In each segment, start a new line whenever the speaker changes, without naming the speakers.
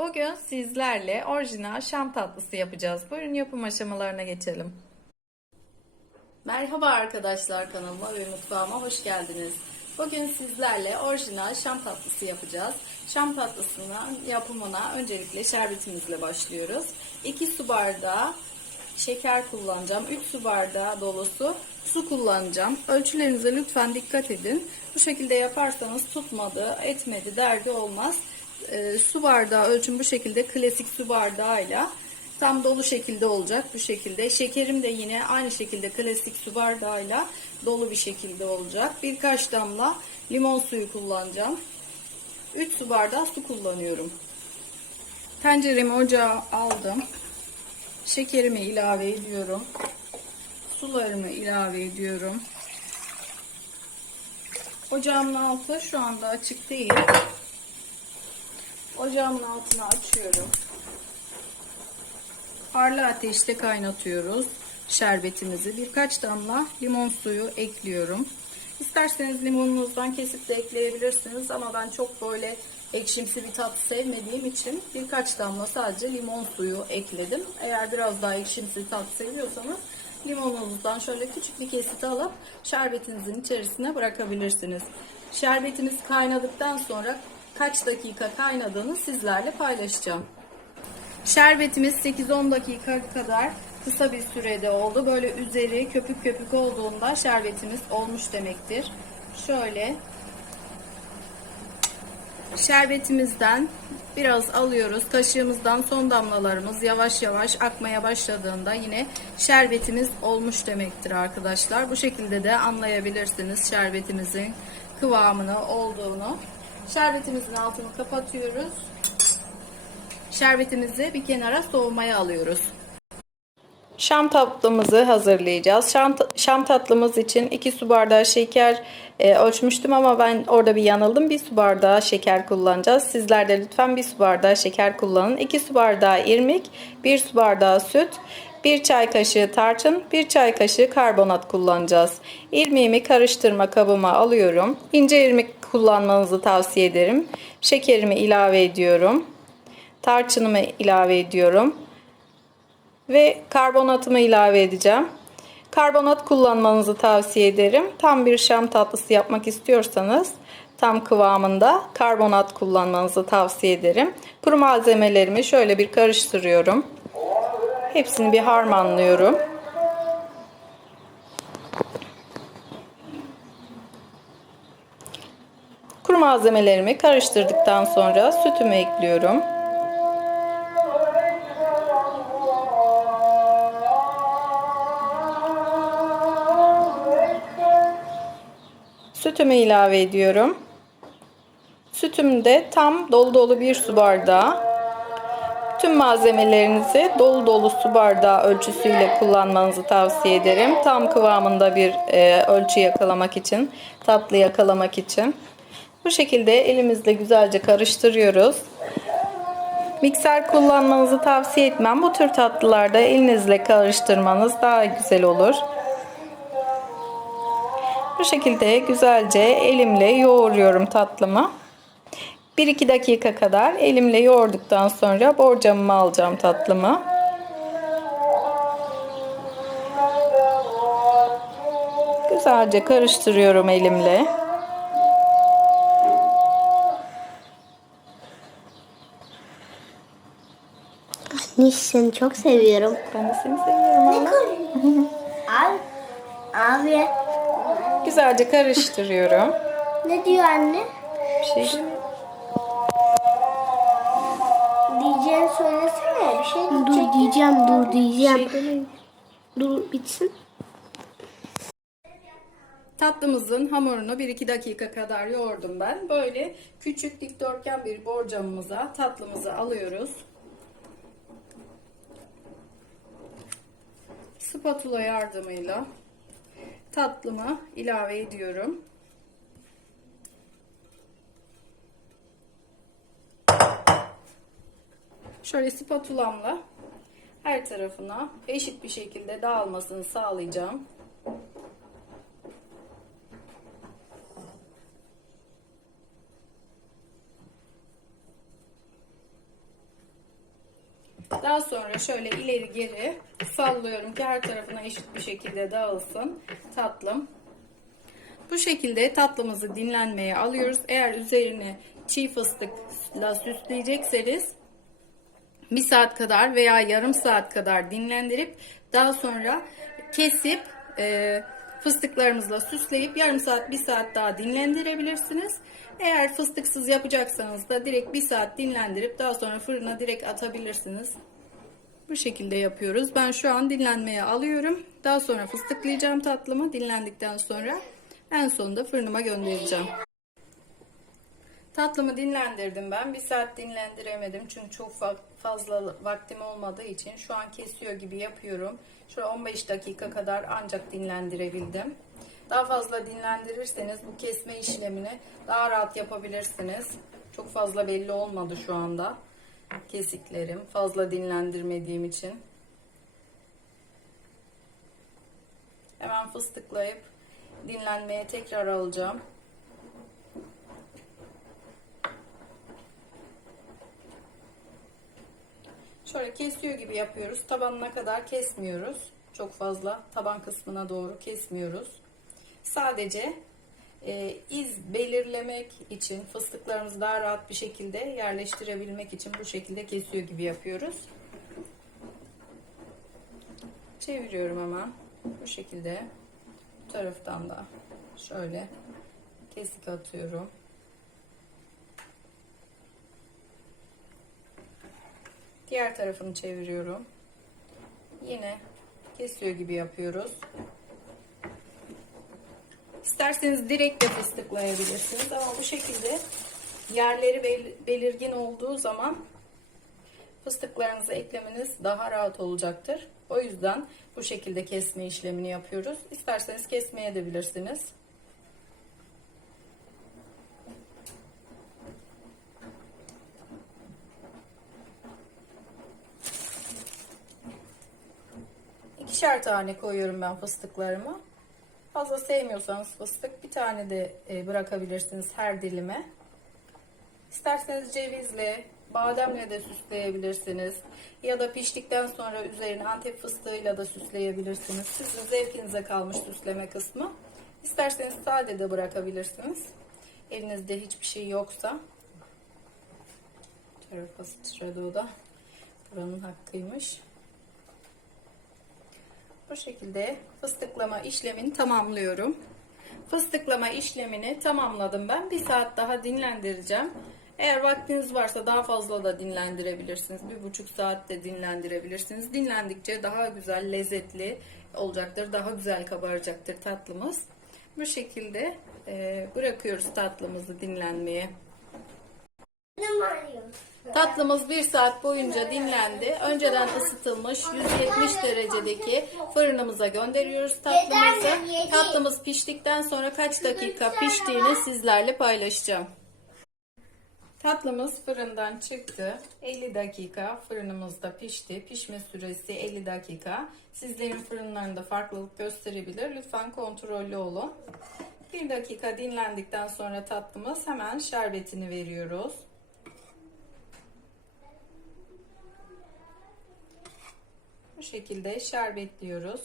Bugün sizlerle orijinal şam tatlısı yapacağız. Buyurun yapım aşamalarına geçelim. Merhaba arkadaşlar kanalıma ve mutfağıma hoş geldiniz. Bugün sizlerle orijinal şam tatlısı yapacağız. Şam tatlısının yapımına öncelikle şerbetimizle başlıyoruz. 2 su bardağı şeker kullanacağım. 3 su bardağı dolusu su kullanacağım. Ölçülerinize lütfen dikkat edin. Bu şekilde yaparsanız tutmadı, etmedi derdi olmaz. Ee, su bardağı ölçüm bu şekilde klasik su bardağıyla tam dolu şekilde olacak bu şekilde. Şekerim de yine aynı şekilde klasik su bardağıyla dolu bir şekilde olacak. Birkaç damla limon suyu kullanacağım. 3 su bardağı su kullanıyorum. Tenceremi ocağa aldım. Şekerimi ilave ediyorum. Sularımı ilave ediyorum. Ocağımın altı şu anda açık değil. Ocağımın altını açıyorum. Harlı ateşte kaynatıyoruz şerbetimizi. Birkaç damla limon suyu ekliyorum. İsterseniz limonunuzdan kesip de ekleyebilirsiniz ama ben çok böyle ekşimsi bir tat sevmediğim için birkaç damla sadece limon suyu ekledim. Eğer biraz daha ekşimsi tat seviyorsanız limonunuzdan şöyle küçük bir kesit alıp şerbetinizin içerisine bırakabilirsiniz. Şerbetimiz kaynadıktan sonra kaç dakika kaynadığını sizlerle paylaşacağım. Şerbetimiz 8-10 dakika kadar kısa bir sürede oldu. Böyle üzeri köpük köpük olduğunda şerbetimiz olmuş demektir. Şöyle şerbetimizden biraz alıyoruz. Kaşığımızdan son damlalarımız yavaş yavaş akmaya başladığında yine şerbetimiz olmuş demektir arkadaşlar. Bu şekilde de anlayabilirsiniz şerbetimizin kıvamını olduğunu. Şerbetimizin altını kapatıyoruz. Şerbetimizi bir kenara soğumaya alıyoruz. Şam tatlımızı hazırlayacağız. Şam, şam tatlımız için 2 su bardağı şeker e, ölçmüştüm ama ben orada bir yanıldım. 1 su bardağı şeker kullanacağız. Sizler de lütfen 1 su bardağı şeker kullanın. 2 su bardağı irmik, 1 su bardağı süt, 1 çay kaşığı tarçın, 1 çay kaşığı karbonat kullanacağız. İrmiğimi karıştırma kabıma alıyorum. İnce irmik kullanmanızı tavsiye ederim. Şekerimi ilave ediyorum. Tarçınımı ilave ediyorum ve karbonatımı ilave edeceğim. Karbonat kullanmanızı tavsiye ederim. Tam bir şam tatlısı yapmak istiyorsanız tam kıvamında karbonat kullanmanızı tavsiye ederim. Kuru malzemelerimi şöyle bir karıştırıyorum. Hepsini bir harmanlıyorum. Kuru malzemelerimi karıştırdıktan sonra sütümü ekliyorum. Sütümü ilave ediyorum. Sütümde tam dolu dolu bir su bardağı. Tüm malzemelerinizi dolu dolu su bardağı ölçüsüyle kullanmanızı tavsiye ederim. Tam kıvamında bir e, ölçü yakalamak için, tatlı yakalamak için. Bu şekilde elimizle güzelce karıştırıyoruz. Mikser kullanmanızı tavsiye etmem. Bu tür tatlılarda elinizle karıştırmanız daha güzel olur. Bu şekilde güzelce elimle yoğuruyorum tatlımı. 1-2 dakika kadar elimle yoğurduktan sonra borcamımı alacağım tatlımı. Güzelce karıştırıyorum elimle.
Anne seni çok seviyorum.
Ben de seni seviyorum Allah.
Abi, abi
Güzelce karıştırıyorum.
ne diyor anne?
Bir şey.
Dur diyeceğim, dur diyeceğim.
Şey.
Dur bitsin.
Tatlımızın hamurunu 1-2 dakika kadar yoğurdum ben. Böyle küçük dikdörtgen bir borcamımıza tatlımızı alıyoruz. Spatula yardımıyla tatlımı ilave ediyorum. Şöyle spatulamla her tarafına eşit bir şekilde dağılmasını sağlayacağım. Daha sonra şöyle ileri geri sallıyorum ki her tarafına eşit bir şekilde dağılsın tatlım. Bu şekilde tatlımızı dinlenmeye alıyoruz. Eğer üzerine çiğ fıstıkla süsleyecekseniz bir saat kadar veya yarım saat kadar dinlendirip daha sonra kesip e, fıstıklarımızla süsleyip yarım saat bir saat daha dinlendirebilirsiniz. Eğer fıstıksız yapacaksanız da direkt bir saat dinlendirip daha sonra fırına direkt atabilirsiniz. Bu şekilde yapıyoruz. Ben şu an dinlenmeye alıyorum. Daha sonra fıstıklayacağım tatlımı dinlendikten sonra en sonunda fırınıma göndereceğim. Tatlımı dinlendirdim ben. Bir saat dinlendiremedim çünkü çok fa- fazla vaktim olmadığı için şu an kesiyor gibi yapıyorum. Şöyle 15 dakika kadar ancak dinlendirebildim. Daha fazla dinlendirirseniz bu kesme işlemini daha rahat yapabilirsiniz. Çok fazla belli olmadı şu anda kesiklerim. Fazla dinlendirmediğim için. Hemen fıstıklayıp dinlenmeye tekrar alacağım. Şöyle kesiyor gibi yapıyoruz. Tabanına kadar kesmiyoruz. Çok fazla taban kısmına doğru kesmiyoruz. Sadece e, iz belirlemek için fıstıklarımızı daha rahat bir şekilde yerleştirebilmek için bu şekilde kesiyor gibi yapıyoruz. Çeviriyorum hemen. Bu şekilde. Bu taraftan da şöyle kesik atıyorum. Diğer tarafını çeviriyorum. Yine kesiyor gibi yapıyoruz. İsterseniz direkt de fıstıklayabilirsiniz ama bu şekilde yerleri bel- belirgin olduğu zaman fıstıklarınızı eklemeniz daha rahat olacaktır. O yüzden bu şekilde kesme işlemini yapıyoruz. İsterseniz kesmeye de bilirsiniz. İkişer tane koyuyorum ben fıstıklarımı. Fazla sevmiyorsanız fıstık bir tane de e, bırakabilirsiniz her dilime. İsterseniz cevizle, bademle de süsleyebilirsiniz. Ya da piştikten sonra üzerine antep fıstığıyla da süsleyebilirsiniz. Sizin zevkinize kalmış süsleme kısmı. İsterseniz sade de bırakabilirsiniz. Elinizde hiçbir şey yoksa. O da. Buranın hakkıymış. Bu şekilde fıstıklama işlemini tamamlıyorum. Fıstıklama işlemini tamamladım ben. Bir saat daha dinlendireceğim. Eğer vaktiniz varsa daha fazla da dinlendirebilirsiniz. Bir buçuk saat de dinlendirebilirsiniz. Dinlendikçe daha güzel, lezzetli olacaktır. Daha güzel kabaracaktır tatlımız. Bu şekilde bırakıyoruz tatlımızı dinlenmeye. Tatlımız bir saat boyunca dinlendi. Önceden ısıtılmış 170 derecedeki fırınımıza gönderiyoruz tatlımızı. Tatlımız piştikten sonra kaç dakika piştiğini sizlerle paylaşacağım. Tatlımız fırından çıktı. 50 dakika fırınımızda pişti. Pişme süresi 50 dakika. Sizlerin fırınlarında farklılık gösterebilir. Lütfen kontrollü olun. 1 dakika dinlendikten sonra tatlımız hemen şerbetini veriyoruz. Bu şekilde şerbetliyoruz.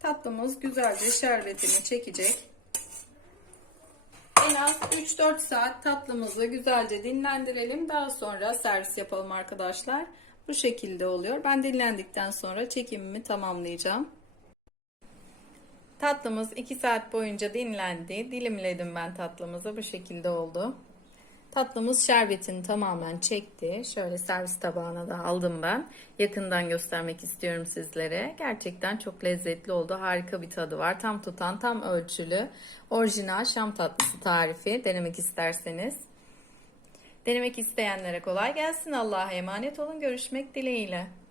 Tatlımız güzelce şerbetini çekecek. En az 3-4 saat tatlımızı güzelce dinlendirelim. Daha sonra servis yapalım arkadaşlar. Bu şekilde oluyor. Ben dinlendikten sonra çekimimi tamamlayacağım. Tatlımız 2 saat boyunca dinlendi. Dilimledim ben tatlımızı. Bu şekilde oldu. Tatlımız şerbetini tamamen çekti. Şöyle servis tabağına da aldım ben. Yakından göstermek istiyorum sizlere. Gerçekten çok lezzetli oldu. Harika bir tadı var. Tam tutan, tam ölçülü. Orijinal Şam tatlısı tarifi denemek isterseniz. Denemek isteyenlere kolay gelsin. Allah'a emanet olun. Görüşmek dileğiyle.